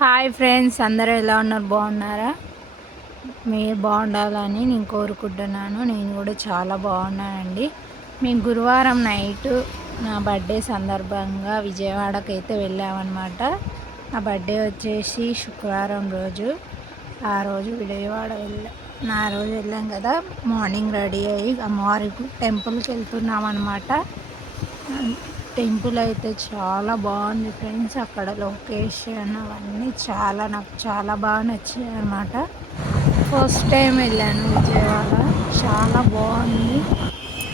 Hi friends, అందరూ ఎలా ఉన్నారు? బాగున్నారా? మీరు బాగుండాలని నేను కోరుకుంటున్నాను. నేను కూడా చాలా బాగున్నానండి. మేము గురువారం నైట్ నా బర్త్డే సందర్భంగా విజయవాడకి అయితే వెళ్ళామన్నమాట. నా బర్త్డే వచ్చేసి శుక్రవారం రోజు. ఆ రోజు విజయవాడ వెళ్ళాం కదా. మార్నింగ్ రెడీ అయ్యి అమ్మవారి టెంపుల్కి వెళ్తున్నాం అన్నమాట. టెంపుల్ అయితే చాలా బాగుంది ఫ్రెండ్స్. అక్కడ లొకేషన్ అవన్నీ నాకు చాలా బాగా నచ్చాయి అన్నమాట. ఫస్ట్ టైం వెళ్ళాను విజయవాడ. చాలా బాగుంది.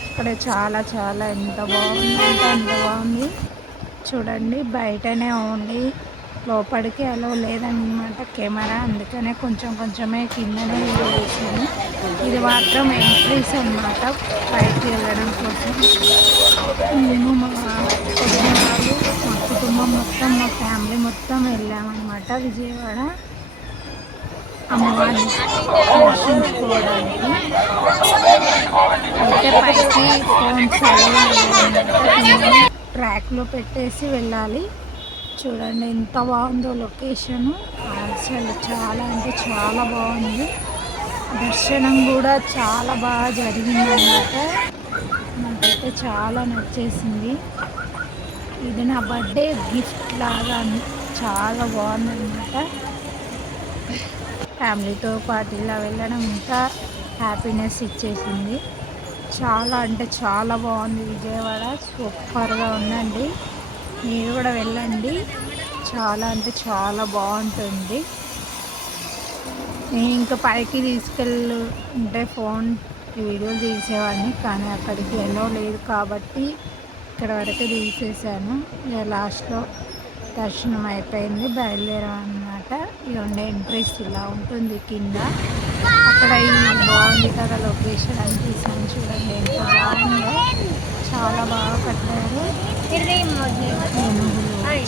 ఇక్కడ చాలా చాలా ఎంత బాగుంది అంటే అంత బాగుంది. చూడండి, బయటనే ఓన్లీ, లోపలికి అలో లేదన్నమాట కెమెరా. అందుకనే కొంచెమే కిందనే వీడియో చేశాను. ఇది మాత్రం ఎంట్రీస్ అన్నమాట, పైకి వెళ్ళడం కోసం. నేను మా వదిన వాళ్ళు, మా కుటుంబం మొత్తం, మా ఫ్యామిలీ మొత్తం వెళ్ళామన్నమాట విజయవాడ అమ్మవారిని దర్శించుకోవడానికి. అయితే పైకి ఫోన్స్ ట్రాక్లో పెట్టేసి వెళ్ళాలి. చూడండి ఎంత బాగుందో లొకేషను. అసలు చాలా అంటే చాలా బాగుంది. దర్శనం కూడా చాలా బాగా జరిగిందన్నమాట. నాకైతే చాలా నచ్చేసింది. ఇది నా బర్త్డే గిఫ్ట్ లాగా చాలా బాగుందన్నమాట. ఫ్యామిలీతో పాటు ఇలా వెళ్ళడం ఇంకా హ్యాపీనెస్ ఇచ్చేసింది. చాలా అంటే చాలా బాగుంది విజయవాడ. సూపర్గా ఉందండి. మీరు కూడా వెళ్ళండి. చాలా అంటే చాలా బాగుంటుంది. నేను ఇంకా పైకి ఉంటే ఫోన్ వీడియోలు తీసేవాడిని, కానీ అక్కడికి ఎల్లో లేదు కాబట్టి ఇక్కడ వరకు తీసేసాను. ఇక లాస్ట్లో దర్శనం అయిపోయింది, బయలుదేరాం అన్నమాట. ఇవన్నీ ఎంట్రీస్ ఇలా ఉంటుంది కింద. అక్కడ ఈ బాగుంది కదా లొకేషన్ అని తీసాను. చూడండి ఎంత బాగుందో, చాలా బాగా కట్టారు.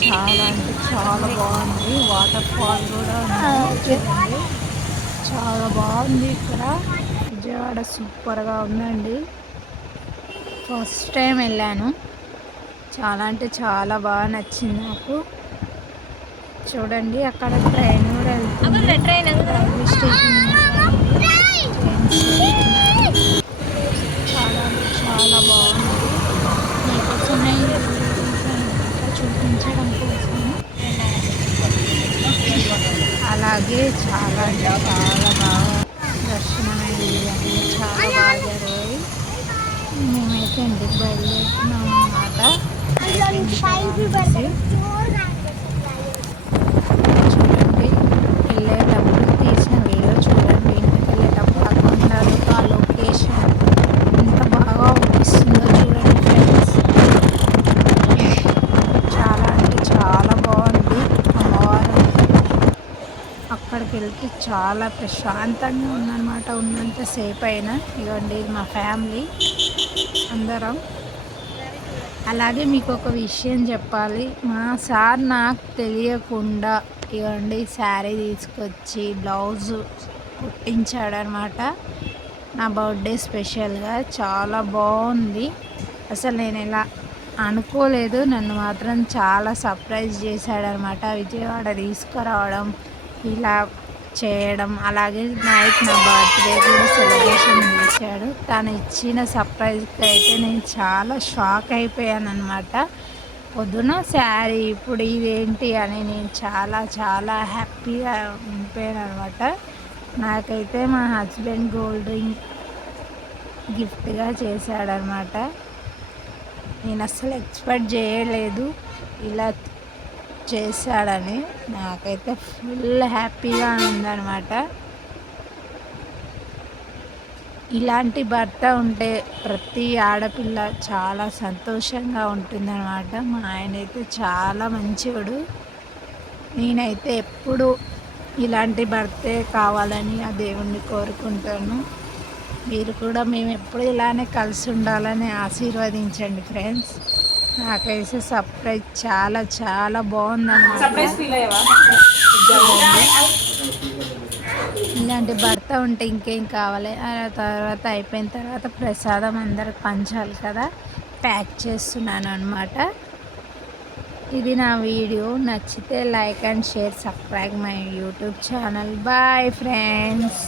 చాలా అంటే చాలా బాగుంది. వాటర్ ఫాల్ కూడా ఉంది. చాలా బాగుంది ఇక్కడ విజయవాడ. సూపర్గా ఉందండి. ఫస్ట్ టైం వెళ్ళాను. చాలా అంటే చాలా బాగా నచ్చింది నాకు. చూడండి, అక్కడ ట్రైన్ కూడా వెళ్తుంది. రైల్వే స్టేషన్ చాలా అంటే చాలా బాగుంది. మీకోసమే చూపించడం కోసం. అలాగే చాలా అంటే చాలా బాగా దర్శనం అయింది. అన్నీ చాలా బాగా జరిగాయి. మేమైతే ఇంటికి బయలుదేరుతున్నాం అన్నమాట. చూడండి, వెళ్ళేటప్పుడు తీసిన వీడియో చూడండి. ఇంటికి వెళ్ళేటప్పుడు ఆ కొండలు, ఆ లొకేషన్ ఎంత బాగా అనిపిస్తుందో చూడండి ఫ్రెండ్స్. చాలా అంటే చాలా బాగుంది. అమ్మవారు అక్కడికి వెళ్తే చాలా ప్రశాంతంగా ఉందన్నమాట. ఉన్నంతసేపు అయినా. ఇవ్వండి మా ఫ్యామిలీ అందరం. అలాగే మీకు ఒక విషయం చెప్పాలి. మా సార్ నాకు తెలియకుండా ఇవ్వండి శారీ తీసుకొచ్చి బ్లౌజ్ కుట్టించాడనమాట నా బర్త్డే స్పెషల్గా. చాలా బాగుంది. అసలు నేను ఇలా అనుకోలేదు. నన్ను మాత్రం చాలా సర్ప్రైజ్ చేశాడనమాట. విజయవాడ తీసుకురావడం, ఇలా చేయడం. అలాగే నైట్ నా బర్త్డే కూడా సెలబ్రేషన్ చేశాడు. తను ఇచ్చిన సర్ప్రైజ్కి అయితే నేను చాలా షాక్ అయిపోయాను అనమాట. పొద్దున శారీ, ఇప్పుడు ఇదేంటి అని నేను చాలా చాలా హ్యాపీగా ఉండిపోయాను అనమాట. నాకైతే మా హస్బెండ్ గోల్డ్ రింగ్ గిఫ్ట్గా చేశాడనమాట. నేను అస్సలు ఎక్స్పెక్ట్ చేయలేదు ఇలా చేశాడని. నాకైతే ఫుల్ హ్యాపీగా ఉందన్నమాట. ఇలాంటి భర్త ఉంటే ప్రతి ఆడపిల్ల చాలా సంతోషంగా ఉంటుందన్నమాట. మా ఆయన అయితే చాలా మంచివాడు. నేనైతే ఎప్పుడు ఇలాంటి భర్తే కావాలని ఆ దేవుణ్ణి కోరుకుంటాను. మీరు కూడా మేము ఎప్పుడు ఇలానే కలిసి ఉండాలని ఆశీర్వదించండి ఫ్రెండ్స్. నాకైతే సర్ప్రైజ్ చాలా చాలా బాగుందన్నమాట. ఇలాంటి భర్త ఉంటే ఇంకేం కావాలి. ఆ తర్వాత అయిపోయిన తర్వాత ప్రసాదం అందరికి పంచాలి కదా, ప్యాక్ చేస్తున్నాను అనమాట. ఇది నా వీడియో నచ్చితే like and share, subscribe my YouTube channel. Bye friends.